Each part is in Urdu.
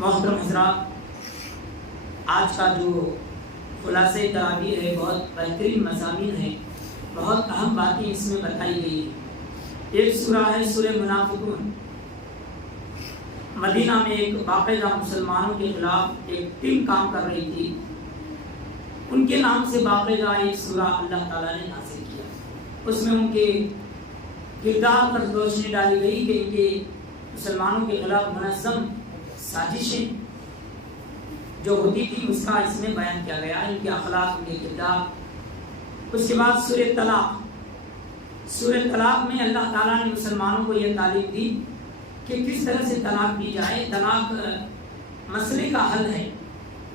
محترم حضرات، آج کا جو خلاصۂ تعبیر ہے بہت بہترین مضامین ہے، بہت اہم باتیں اس میں بتائی گئی ہیں۔ ایک سورہ ہے سورہ منافقون۔ مدینہ میں ایک باقاعدہ مسلمانوں کے خلاف ایک ٹیم کام کر رہی تھی، ان کے نام سے باقاعدہ ایک سورہ اللہ تعالیٰ نے نازل کیا۔ اس میں ان کے کردار پر روشنی ڈالی گئی کہ ان کے مسلمانوں کے خلاف منظم سازشیں جو ہوتی تھی اس کا اس میں بیان کیا گیا، ان کے اخلاق، ان کے کردار۔ اس کے بعد سورہ طلاق میں اللہ تعالیٰ نے مسلمانوں کو یہ تعلیم دی کہ کس طرح سے طلاق دی جائے۔ طلاق مسئلے کا حل ہے۔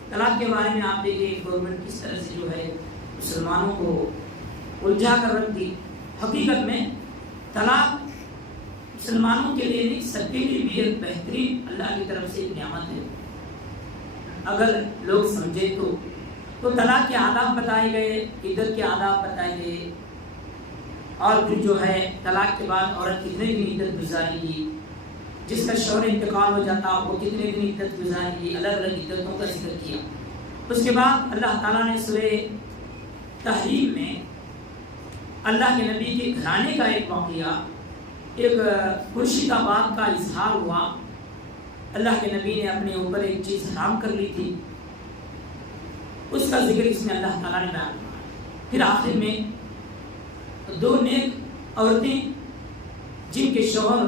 طلاق کے بارے میں آپ دیکھیں گورنمنٹ کس طرح سے جو ہے مسلمانوں کو الجھا کر رکھ دی۔ حقیقت میں طلاق مسلمانوں کے لیے نہیں، سب کے لیے بھی ایک بہترین اللہ کی طرف سے ایک نعمت ہے اگر لوگ سمجھے تو طلاق کے آداب بتائے گئے، عدت کے آداب بتائے گئے، اور پھر جو ہے طلاق کے بعد عورت کتنے دن عدت گزارے گی، جس کا شوہر انتقال ہو جاتا وہ کتنے دن عدت گزارے گی، الگ الگ عدتوں کا ذکر کیا۔ اس کے بعد اللہ تعالیٰ نے سورہ تحریم میں اللہ کے نبی کے گھرانے کا ایک واقعہ، ایک پرشیدہ بات کا اظہار ہوا۔ اللہ کے نبی نے اپنے اوپر ایک چیز حرام کر لی تھی، اس کا ذکر اس میں اللہ تعالیٰ نے بیان کیا۔ پھر آخر میں دو نیک عورتیں جن کے شوہر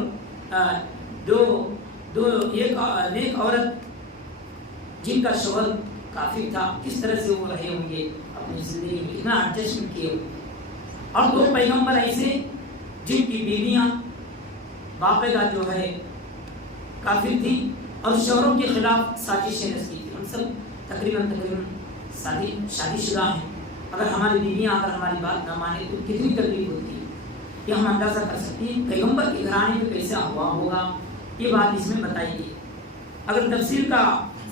ایک نیک عورت جن کا شوہر کافر تھا، کس طرح سے وہ رہے ہوں گے اپنی زندگی میں، کتنا ایڈجسٹمنٹ کیے ہوئے، اور دو پیغمبر ایسے جن کی بیویاں باقاعدہ جو ہے کافر تھیں اور شوہروں کے خلاف سازشیں رچتی تھیں۔ ہم سب تقریباً شادی شدہ ہیں، اگر ہماری بیویاں اگر ہماری بات نہ مانے تو کتنی تکلیف ہوتی ہے، یہ ہم اندازہ کر سکتے ہیں پیغمبر کے گھرانے میں کیسا ہوا ہوگا، یہ بات اس میں بتائی گئی۔ اگر تفصیل کا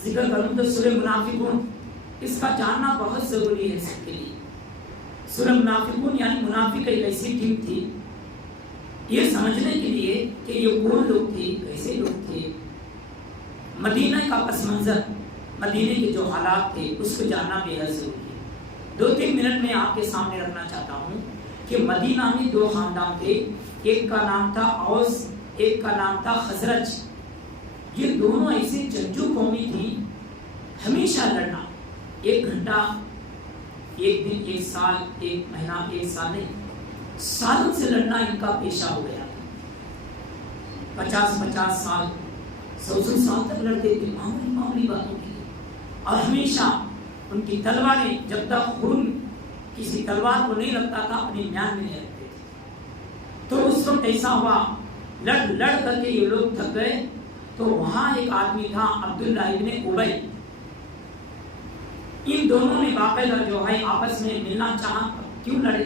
ذکر کروں تو سورہ منافقون، اس کا جاننا بہت ضروری ہے سب کے لیے۔ سورہ منافقون یعنی منافق ایک ایسی ٹیم تھی، یہ سمجھنے کے لیے کہ یہ کون لوگ تھے، کیسے لوگ تھے، مدینہ کا پس منظر، مدینہ کے جو حالات تھے اس کو جاننا بے حد ضروری ہے۔ 2-3 منٹ میں آپ کے سامنے رکھنا چاہتا ہوں کہ مدینہ میں دو خاندان تھے، ایک کا نام تھا اوس، ایک کا نام تھا خزرج۔ یہ دونوں ایسی جنگجو قومی تھیں، ہمیشہ لڑنا، 1 گھنٹہ، 1 دن، 1 سال، 1 مہینہ، 1 سال نہیں، سالوں سے لڑنا ان کا پیشہ ہو گیا تھا۔ 50 سال، 100 سال تک لڑتے تھے معمولی باتوں کے لیے، اور ہمیشہ ان کی تلواریں جب تک خون کسی تلوار کو نہیں لگتا تھا اپنی میان میں نہیں رکھتے تھے۔ تو اس وقت ایسا ہوا، لڑ کر کے یہ لوگ تھک گئے، تو وہاں ایک آدمی تھا عبداللہ ابن ابی، ان دونوں نے باقاعدہ جو ہے آپس میں ملنا چاہا۔ کیوں لڑے،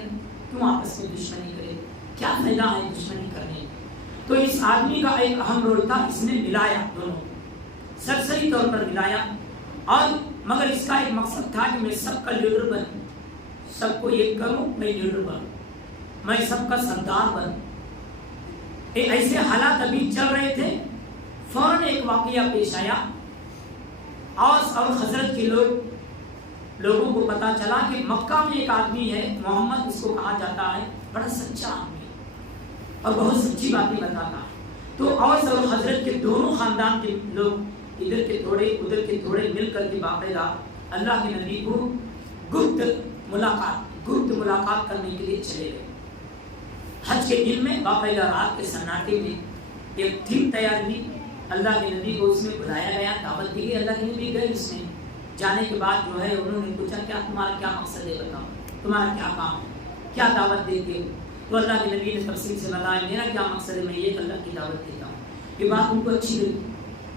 کیوں آپس میں دشمنی کرے، کیا فائدہ ہے دشمنی کرنے؟ تو اس آدمی کا ایک اہم رول تھا، اس نے ملایا دونوں، سرسری طور پر ملایا، اور مگر اس کا ایک مقصد تھا کہ میں سب کا لیڈر بنوں، سب کو ایک کروں، میں لیڈر بنوں، میں سب کا سردار بنوں۔ ایسے حالات ابھی چل رہے تھے، فوراً ایک واقعہ پیش آیا۔ اوس اور خزرج کے لوگوں کو پتا چلا کہ مکہ میں ایک آدمی ہے، محمد اس کو کہا جاتا ہے، بڑا سچا آدمی اور بہت سچی باتیں بتاتا ہے۔ تو اوس اور خزرج کے دونوں خاندان کے لوگ ادھر کے تھوڑے ادھر کے تھوڑے مل کر کے باقاعدہ اللہ کے نبی کو گپت ملاقات کرنے کے لیے چلے گئے۔ حج کے دن میں باقاعدہ رات کے سناٹے میں ایک تھیم تیار ہوئی، اللہ کے نبی کو اس میں بلایا گیا، دعوت دی گئی، اللہ کے نبی گئے۔ اس میں جانے کے بعد جو ہے انہوں نے پوچھا کیا تمہارا کیا مقصد ہے، بتاؤ تمہارا کیا کام ہے، کیا دعوت دیتے ہو؟ تو اللہ کے نبی نے تفصیل سے بتایا میرا کیا مقصد ہے، میں یہ اللہ کی دعوت دیتا ہوں۔ یہ بات ان کو اچھی لگی،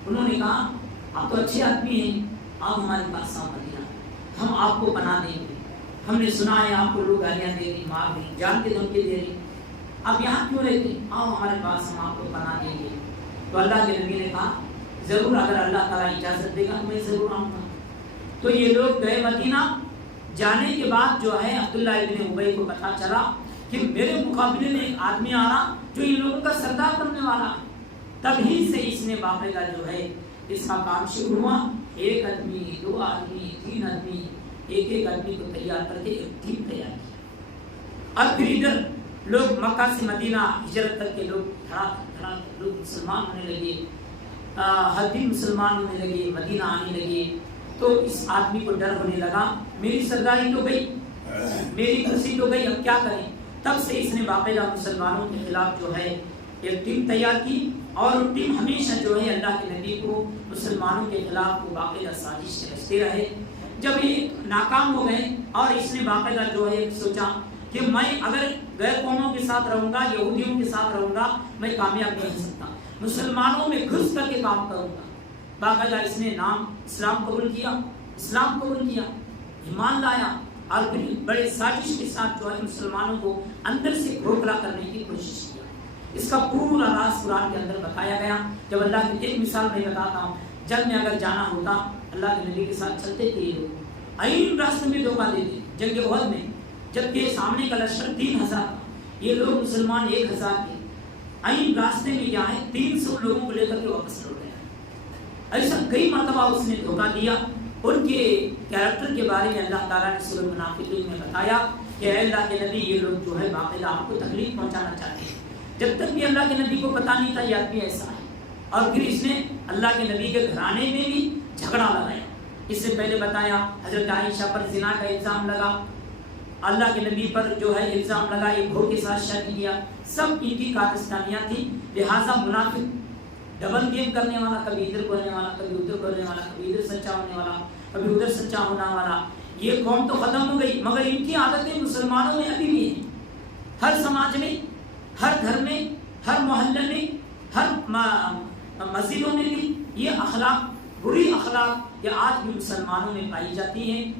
انہوں نے کہا آپ تو اچھے آدمی ہیں، آپ ہمارے پاس آؤ مدینہ، ہم آپ کو پناہ دیں گے، ہم نے سنا ہے آپ کو لوگ گالیاں دے رہی، مار رہی، جان کے دھمکی دے رہی، آپ یہاں کیوں رہتے، آؤ ہمارے پاس، ہم آپ کو پناہ دیں گے۔ تو اللہ کے نبی نے کہا ضرور، اگر اللہ تعالیٰ اجازت دے گا تو میں ضرور آؤں گا۔ تو یہ لوگ گئے مدینہ۔ جانے کے بعد جو ہے عبداللہ ابن ابی کو پتا چلا کہ میرے مقابلے میں ایک آدمی آ رہا جو ان لوگوں کا سردار بننے والا ہے۔ تب ہی سے اس نے باقاعدہ جو ہے اس کا کام شروع ہوا. 1 آدمی 2 آدمی 3 آدمی ایک آدمی کو تیار کر کے ایک ٹیم تیار کیا. اب پھر ادھر لوگ مکہ سے مدینہ ہجرت کر کے لوگ لوگ مسلمان ہونے لگے. ہر دن مسلمان ہونے لگے, مدینہ آنے لگے. تو اس آدمی کو ڈر ہونے لگا, میری سرداری تو گئی, میری کرسی تو گئی, اب کیا کریں. تب سے اس نے باقاعدہ مسلمانوں کے خلاف جو ہے ایک ٹیم تیار کی, اور وہ ٹیم ہمیشہ جو ہے اللہ کے نبی کو مسلمانوں کے خلاف وہ باقاعدہ سازش رچتے رہے. جب یہ ناکام ہو گئے اور اس نے باقاعدہ جو ہے سوچا کہ میں اگر غیر قوموں کے ساتھ رہوں گا, یہودیوں کے ساتھ رہوں گا, میں کامیاب نہیں ہو سکتا, مسلمانوں میں گھس کر کے کام کروں گا. باقاعدہ اس نے اسلام قبول کیا, ایمان لایا, اور پھر بڑے سازش کے ساتھ جو ہے مسلمانوں کو اندر سے کھوکھلا کرنے کی کوشش کیا. اس کا پورا راز قرآن کے اندر بتایا گیا. جب اللہ کی ایک مثال میں بتاتا ہوں, جنگ میں اگر جانا ہوتا اللہ کے نبی کے ساتھ چلتے تھے یہ لوگ, عین راستے میں دھوکہ دیتے. جنگ احد میں جبکہ سامنے کا لشکر 3000 تھا, یہ لوگ مسلمان 1000 تھے, عین راستے میں کیا ہے 300 لوگوں کو لے کر کے واپس لوٹ گئے. ایسا کئی مرتبہ اس نے دھوکہ دیا. ان کے کیریکٹر کے بارے میں اللہ تعالیٰ نے سورہ منافقین میں بتایا کہ اے اللہ کے نبی یہ لوگ جو ہے باقاعدہ آپ کو تکلیف پہنچانا چاہتے ہیں. جب تک بھی اللہ کے نبی کو پتہ نہیں تھا یہ آدمی ایسا ہے, اور پھر اس نے اللہ کے نبی کے گھرانے میں بھی جھگڑا لگایا. اس سے پہلے بتایا حضرت عائشہ پر زنا کا الزام لگا, اللہ کے نبی پر جو ہے الزام لگا یہ بھوک کے ساتھ شادی کیا. سب ان کی کارستانیاں تھیں. لہٰذا منافق ڈبل گیم کرنے والا, کبھی ادھر کرنے والا, کبھی ادھر کرنے والا, کبھی ادھر سچا ہونے والا, کبھی ادھر سچا ہونے والا. یہ قوم تو ختم ہو گئی, مگر ان کی عادتیں مسلمانوں میں ابھی بھی ہیں. ہر سماج میں, ہر گھر میں, ہر محلے میں, ہر مسجدوں میں بھی یہ اخلاق, بری اخلاق یہ آج بھی مسلمانوں میں پائی جاتی ہیں.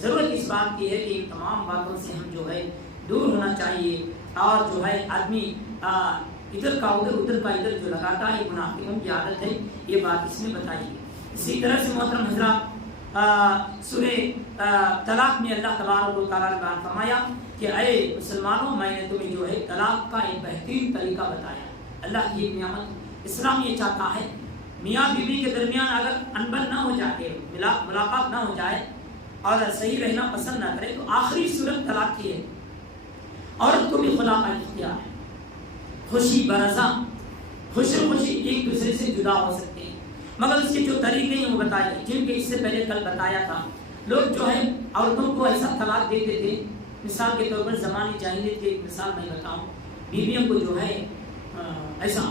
ضرورت اس بات کی ہے کہ ان تمام باتوں سے ہم جو ہے دور ہونا چاہیے, اور جو ہے آدمی ادھر کا ادھر, ادھر کا ادھر جو لگاتا ہے منافقوں کی عادت ہے. یہ بات اس میں بتائی. اسی طرح سے محترم حضرات سورہ طلاق میں اللہ تبارک و تعالیٰ نے بیان فرمایا کہ اے مسلمانوں میں نے تمہیں جو ہے طلاق کا ایک بہترین طریقہ بتایا. اللہ کی ایک نعمت. اسلام یہ چاہتا ہے میاں بیوی کے درمیان اگر انبن نہ ہو جائے, ملاقات نہ ہو جائے اور صحیح رہنا پسند نہ کرے, تو آخری صورت طلاق کی ہے. عورت کو بھی خلا کا اختیار ہے, خوشی برضا, خوشی ایک دوسرے سے جدا ہو سکتے ہیں, مگر اس کے جو طریقے ہیں وہ بتائے گئے, جن کے اس سے پہلے کل بتایا تھا. لوگ جو ہے عورتوں کو ایسا طلاق دیتے تھے. مثال کے طور پر زمانے جاہلیت کی ایک مثال میں بتاؤں, بیویوں کو جو ہے ایسا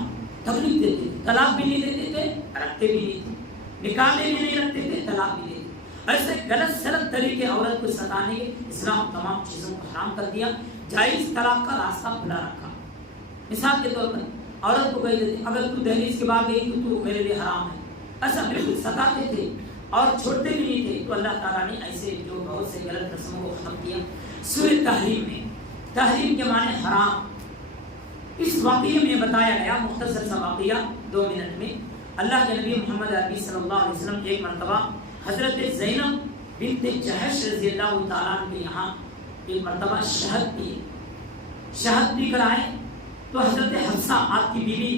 تکلیف دیتے تھے, طلاق بھی نہیں دیتے تھے, رکھتے بھی نہیں تھے, نکالنے بھی نہیں رکھتے تھے, طلاق بھی دیتے. ایسے غلط سلط طریقے عورت کو ستانے کے اسلام تمام چیزوں کو حرام کر دیا. جائز طلاق کا راستہ کھلا رکھا. مثال کے طور پر عورت کو کہہ دیتے اگر تو دہلیز کے بعد گئی تو میرے لیے حرام ہے, ایسا بالکل ستاتے تھے اور چھوڑتے بھی نہیں تھے. تو اللہ تعالیٰ نے ایسے جو بہت سے غلط رسموں کو ختم کیا. سورہ تحریم میں, تحریم کے معنی حرام. اس واقعے میں بتایا گیا مختصر سا واقعہ 2 منٹ میں. اللہ کے نبی محمد عربی صلی اللہ علیہ وسلم ایک مرتبہ حضرت زینب بنت جہش رضی اللہ تعالیٰ عنہ کے یہاں ایک مرتبہ شہد پی کر آئے. تو حضرت حفصہ آپ کی بیوی,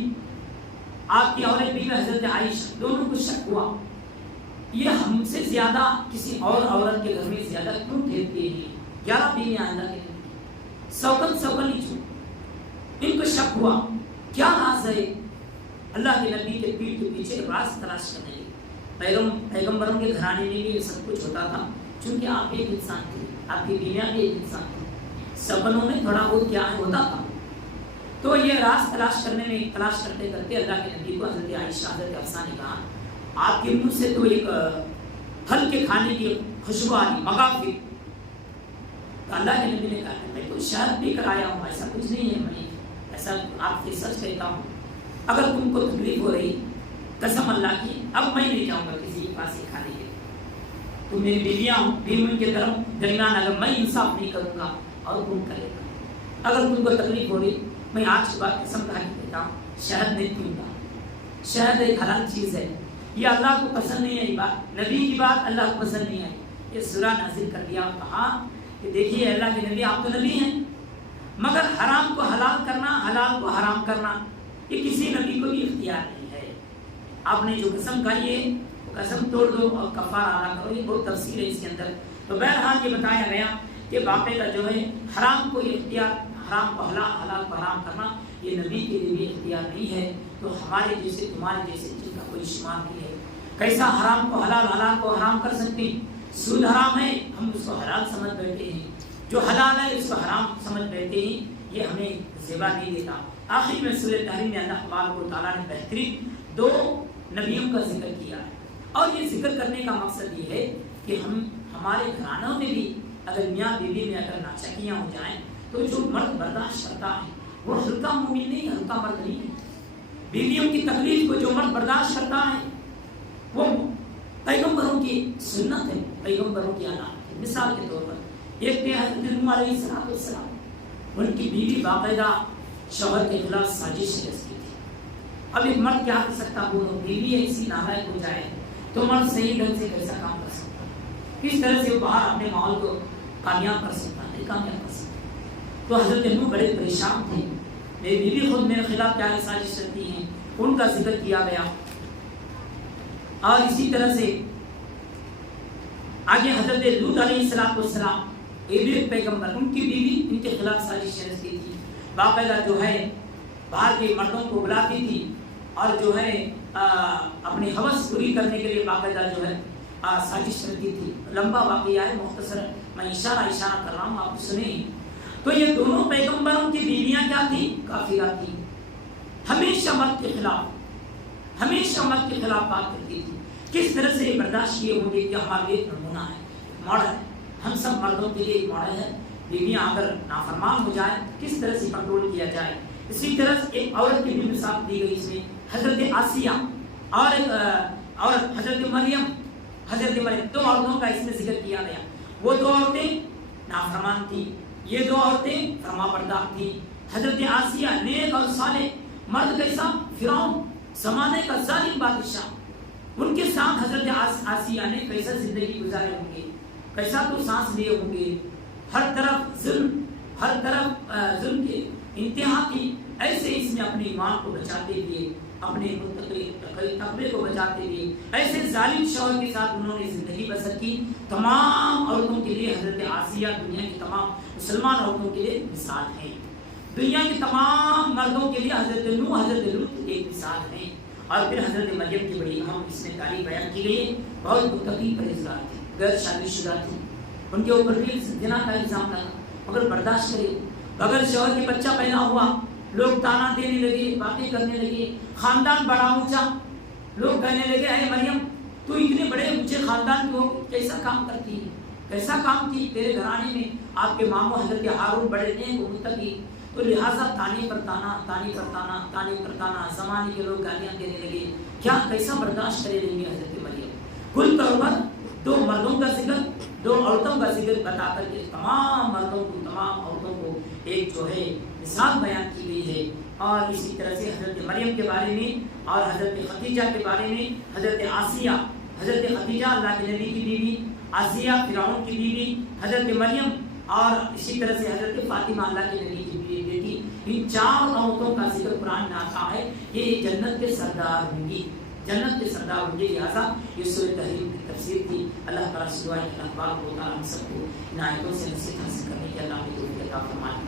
آپ کی عورت بیوی حضرت عائشہ, دونوں کو شک ہوا یہ ہم سے زیادہ کسی اور عورت کے گھر میں زیادہ کیوں ٹھہرتے ہیں. 11 بیویاں اللہ کے نبی, سوکن ہی چھو. ان کو شک ہوا کیا راز ہے. اللہ کے نبی کے پیٹھ کے پیچھے راز تلاش کرنے لگے. پیغمبروں کے گھرانے میں بھی یہ سب کچھ ہوتا تھا, چونکہ آپ ایک انسان تھے, آپ کی بیویاں بھی ایک انسان تھے, سبنوں میں تھوڑا بہت کیا ہوتا تھا. تو یہ راز تلاش کرنے میں تلاش کرتے کرتے اللہ کے نبی کو حضرت عائشہ حضرت حفصہ نے کہا آپ کے منہ سے تو ایک پھل کے کھانے کی خوشبو آ رہی, مغافر. تو اللہ کے نبی نے کہا میں تو شہد پی کر آیا ہوں, ایسا کچھ نہیں ہے, میں ایسا آپ سے سچ کہتا ہوں. اگر تم کو تکلیف ہو رہی قسم اللہ کی اب میں نہیں جاؤں گا کسی کے پاس کھانے کے. تم میری بیویوں کے درمیان اگر میں انصاف نہیں کروں گا اور کون کرے گا. اگر تم کو تکلیف ہو رہی میں آج کے بعد قسم کھا کے کہتا ہوں شہد نہیں پیوں گا. شہد ایک حلال چیز ہے, یہ اللہ کو پسند نہیں آئی بات, نبی کی بات اللہ کو پسند نہیں آئی. یہ سورہ نازل کر دیا اور کہا کہ دیکھیے اللہ کے نبی آپ تو نبی ہیں, مگر حرام کو حلال کرنا, حلال کو حرام کرنا یہ کسی نبی کو بھی اختیار نہیں ہے. آپ نے جو قسم کھائی ہے قسم توڑ دو اور کفارہ ادا کرو. یہ بہت تفصیل ہے اس کے اندر. تو بہرحال یہ بتایا گیا کہ باقاعدہ جو ہے حرام کو اختیار، حرام کو حلال، حلال کو حرام کرنا یہ نبی کے لیے بھی اختیار نہیں ہے. تو ہمارے جیسے تمہارے جیسے جن کا کوئی شمار نہیں ہے. کیسا حرام کو حلال، حلال کو حرام کر سکتے ہیں؟ سود حرام ہے ہم اس کو حلال سمجھ بیٹھے ہیں، جو حلال ہے اس کو حرام سمجھ بیٹھے ہیں. یہ ہمیں زیبا نہیں دیتا. آخر میں سورہ تحریم میں اللہ تبارک و تعالیٰ نے بہترین 2 نبیوں کا ذکر کیا ہے. اور یہ ذکر کرنے کا مقصد یہ ہے کہ ہمارے گھرانوں میں بھی اگر میاں بیوی میں اگر ناچکیاں ہو جائیں تو جو مرد برداشت کرتا ہے وہ ہلکا مومن نہیں، ہلکا مرد نہیں ہے. بیویوں کی تکلیف کو جو مرد برداشت کرتا ہے وہ پیغمبروں کی سنت ہے، پیغمبروں کی علامت ہے. مثال کے طور پر ایک تھے حضرت نوح علیہ السلام. ان کی بیوی باقاعدہ شوہر کے خلاف سازش رچتی تھی. اب ایک مرد کیا کر سکتا؟ وہ بیوی ایسی نالائق ہو جائے تو مرد صحیح ڈھنگ سے کیسا کام کر سکتا ہے؟ کس طرح سے وہ باہر اپنے ماحول کو کامیاب کر سکتا ہے؟ نہیں کامیاب کر سکتا. تو حضرت نوح بڑے پریشان تھے، میری بیوی خود میرے خلاف کیا سازش کرتی ہیں. ان کا ذکر کیا گیا. اور اسی طرح سے آگے حضرت لوط علیہ السلام یہ بھی ایک پیغمبر، ان کی بیوی ان کے خلاف سازش رچتی تھی. باقاعدہ جو ہے باہر کے مردوں کو بلاتی تھی اور جو ہے اپنی ہوس پوری کرنے کے لیے باقاعدہ جو ہے سازش رچتی تھی. لمبا واقعہ ہے، مختصر میں اشارہ کر رہا ہوں، آپ سنیں. تو یہ دونوں پیغمبروں کی بیویاں کیا تھی؟ کافرہ تھی. ہمیشہ مرد کے خلاف، ہمیشہ مرد کے خلاف بات کرتی تھی. کس طرح سے برداشت کیے ہوں گے کہ ہمارے لیے نمونہ ہے، ماڈل ہے. ہم سب مردوں کے لیے ایک ماڈل ہے. بیویاں اگر نافرمان ہو جائے کس طرح سے کنٹرول کیا جائے. اسی طرح سے ایک عورت کی بھی مثال دی گئی اس میں، حضرت آسیہ اور حضرت مریم. 2 عورتوں کا اس میں ذکر کیا گیا. وہ 2 عورتیں نافرمان تھیں، یہ 2 عورتیں فرما بردار تھیں. حضرت آسیہ نیک اور صالح، مرد کیسا؟ فرعون زمانے کا ظالم بادشاہ. ان کے ساتھ حضرت آسیہ نے کیسا زندگی گزارے ہوں گے، کیسا تو سانس لیے ہوں گے. ہر طرف ظلم، ہر طرف ظلم کے انتہا کی. ایسے اس میں اپنے ایمان کو بچاتے ہوئے، اپنے تقوی کو بچاتے ہوئے ایسے ظالم شوہر کے ساتھ انہوں نے زندگی بسر کی. تمام عورتوں کے لیے حضرت آسیہ دنیا کی تمام مسلمان عورتوں کے لیے مثال ہے. دنیا کے تمام مردوں کے لیے حضرت نوح، حضرت لوط ایک مثال ہے. اور پھر حضرت مریم کی بڑی اہم اس میں تعریف بیان کی گئی ہے. بہت متقی پرہیزگار تھی، غیر شادی شدہ تھی. ان کے اوپر بھی زنا کا الزام لگا مگر برداشت کرے. اگر شوہر کے بچہ پیدا ہوا لوگ تانا دینے لگے، باتیں کرنے لگے، خاندان بڑا اونچا. لوگ کہنے لگے اے مریم تو اتنے بڑے اونچے خاندان کو کیسا کام کرتی ہے، کیسا کام کی؟ تیرے گھرانے میں آپ کے ماموں حضرت ہارون بڑے نیک و متقی. تو لہٰذا تانے پر تانا زمانے کے لوگ گالیاں دینے لگے. کیا کیسا برداشت کرے رہی ہے حضرت مریم؟ کل طور پر 2 مردوں کا ذکر، 2 عورتوں کا ذکر بتا کر کے تمام مردوں کو، تمام عورتوں کو ایک جو ہے مثال بیان کی گئی ہے. اور اسی طرح سے حضرت مریم کے بارے میں اور حضرت خدیجہ کے بارے میں، حضرت آسیہ، حضرت خدیجہ اللہ کے نبی کی بیوی، آسیہ فرعون کی بیوی، حضرت مریم اور اسی طرح سے حضرت فاطمہ اللہ کے نبی کی بیٹی. ان 4 عورتوں کا ذکر قرآن میں آتا ہے. یہ جنت کے سردار ہوں گی، جنت کے سردار ہوں گے. لہٰذا یہ سورہ تحریم کی تفسیر تھی. اللہ تعالیٰ سے دعا ہے کہ اللہ تبارک و تعالیٰ ہم سب کو ان آیتوں سے نصیحت حاصل کرنے کی اللہ کی توفیق عطا فرمائے.